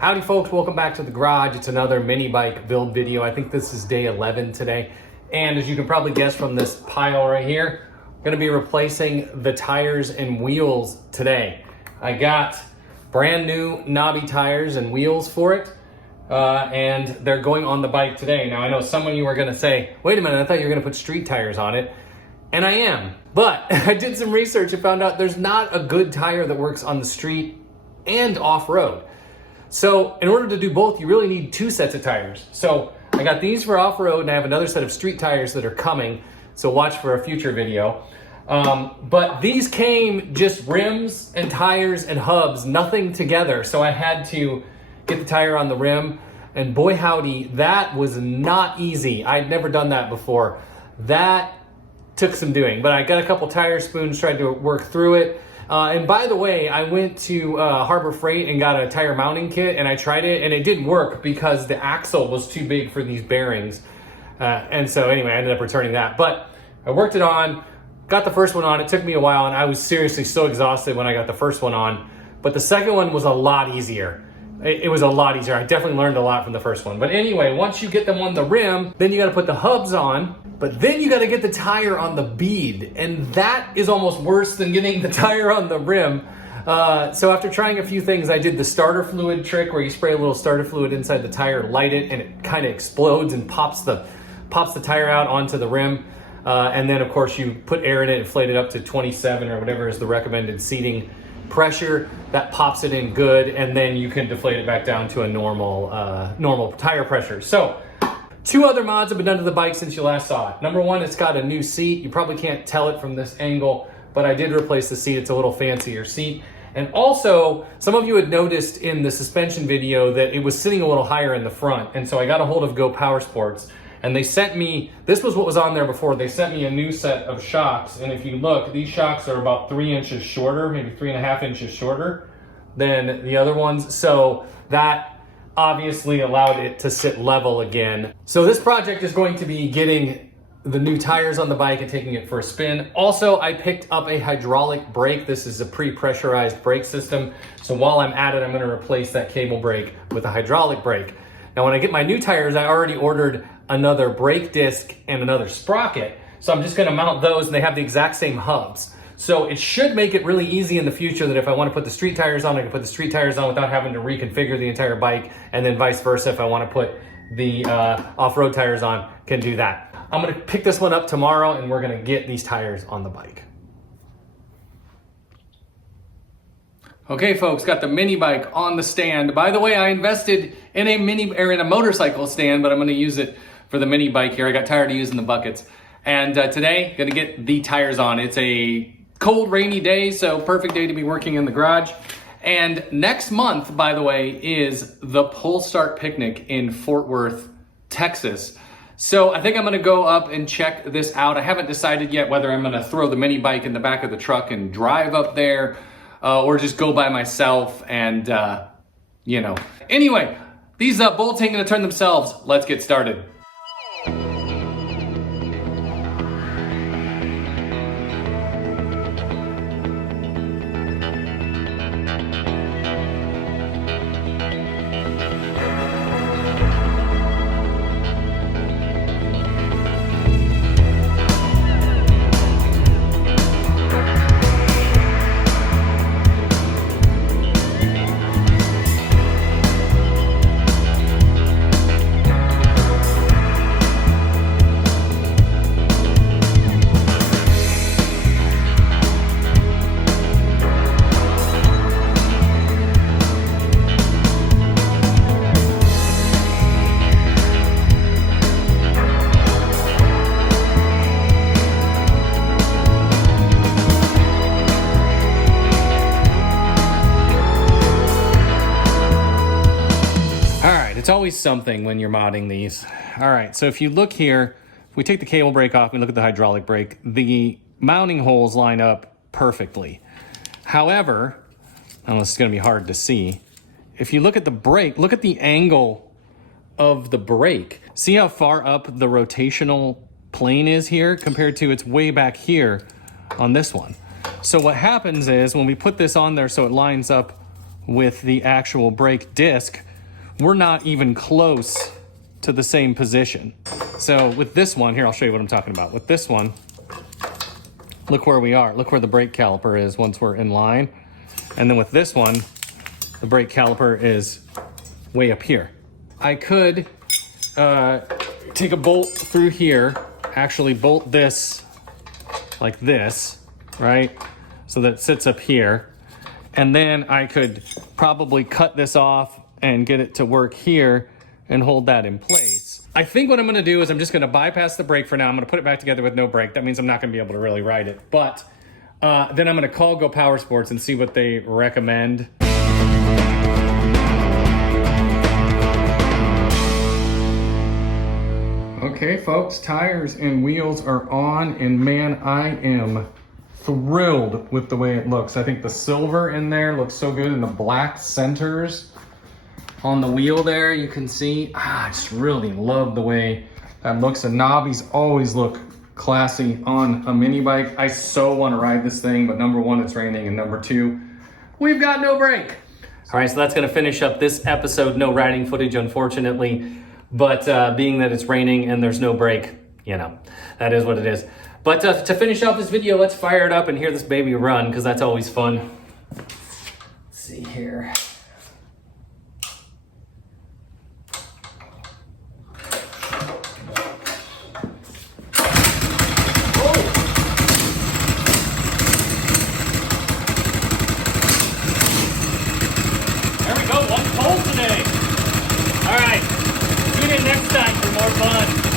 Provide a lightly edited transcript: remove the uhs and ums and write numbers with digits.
Howdy folks, welcome back to the garage. It's another mini bike build video. I think this is day 11 today. And as you can probably guess from this pile right here, I'm gonna be replacing the tires and wheels today. I got brand new knobby tires and wheels for it. And they're going on the bike today. Now I know some of you are gonna say, wait a minute, I thought you were gonna put street tires on it. And I am, but I did some research and found out there's not a good tire that works on the street and off-road. So in order to do both, you really need two sets of tires. So I got these for off-road and I have another set of street tires that are coming. So watch for a future video. But these came just rims and tires and hubs, nothing together. So I had to get the tire on the rim, and boy howdy, that was not easy. I'd never done that before. That took some doing, but I got a couple tire spoons, tried to work through it. And by the way, I went to Harbor Freight and got a tire mounting kit, and I tried it, and it didn't work because the axle was too big for these bearings. And so anyway, I ended up returning that. But I worked it on, got the first one on. It took me a while, and I was seriously so exhausted when I got the first one on. But the second one was a lot easier. It was a lot easier. I definitely learned a lot from the first one. But anyway, once you get them on the rim, then you got to put the hubs on, but then you got to get the tire on the bead. And that is almost worse than getting the tire on the rim. So after trying a few things, I did the starter fluid trick where you spray a little starter fluid inside the tire, light it, and it kind of explodes and pops the tire out onto the rim. And then of course you put air in it, inflate it up to 27 or whatever is the recommended seating pressure. That pops it in good, and then you can deflate it back down to a normal tire pressure. So two other mods have been done to the bike since you last saw it. Number one, it's got a new seat. You probably can't tell it from this angle, but I did replace the seat. It's a little fancier seat. And also, some of you had noticed in the suspension video that it was sitting a little higher in the front. And so I got a hold of Go Power Sports, and they sent me, this was what was on there before, they sent me a new set of shocks. And if you look, these shocks are about 3 inches shorter, maybe 3.5 inches shorter than the other ones. So that obviously allowed it to sit level again. So this project is going to be getting the new tires on the bike and taking it for a spin. Also, I picked up a hydraulic brake. This is a pre-pressurized brake system. So while I'm at it, I'm gonna replace that cable brake with a hydraulic brake. Now, when I get my new tires, I already ordered another brake disc and another sprocket. So I'm just gonna mount those, and they have the exact same hubs. So it should make it really easy in the future that if I wanna put the street tires on, I can put the street tires on without having to reconfigure the entire bike, and then vice versa, if I wanna put the off-road tires on, can do that. I'm gonna pick this one up tomorrow, and we're gonna get these tires on the bike. Okay folks, got the mini bike on the stand. By the way, I invested in a motorcycle stand, but I'm gonna use it for the mini bike here. I got tired of using the buckets. And today, gonna get the tires on. It's a cold, rainy day, so perfect day to be working in the garage. And next month, by the way, is the Pull Start Picnic in Fort Worth, Texas. So I think I'm gonna go up and check this out. I haven't decided yet whether I'm gonna throw the mini bike in the back of the truck and drive up there, or just go by myself and, you know. Anyway, these bolts ain't gonna turn themselves. Let's get started. It's always something when you're modding these. All right, so if you look here, if we take the cable brake off and look at the hydraulic brake, the mounting holes line up perfectly. However, and this is gonna be hard to see, if you look at the brake, look at the angle of the brake. See how far up the rotational plane is here compared to it's way back here on this one. So what happens is when we put this on there so it lines up with the actual brake disc, we're not even close to the same position. So with this one, here, I'll show you what I'm talking about. With this one, look where we are. Look where the brake caliper is once we're in line. And then with this one, the brake caliper is way up here. I could take a bolt through here, actually bolt this like this, right? So that it sits up here. And then I could probably cut this off and get it to work here and hold that in place. I think what I'm gonna do is I'm just gonna bypass the brake for now. I'm gonna put it back together with no brake. That means I'm not gonna be able to really ride it. But then I'm gonna call Go Power Sports and see what they recommend. Okay, folks, tires and wheels are on, and man, I am thrilled with the way it looks. I think the silver in there looks so good, and the black centers on the wheel there, you can see. I just really love the way that looks. And knobbies always look classy on a mini bike. I so want to ride this thing, but number one, it's raining, and number two, we've got no brake. All right, so that's gonna finish up this episode. No riding footage, unfortunately. But being that it's raining and there's no brake, you know, that is what it is. But to finish off this video, let's fire it up and hear this baby run, because that's always fun. Let's see here. There we go, one pole today. All right. Tune in next time for more fun.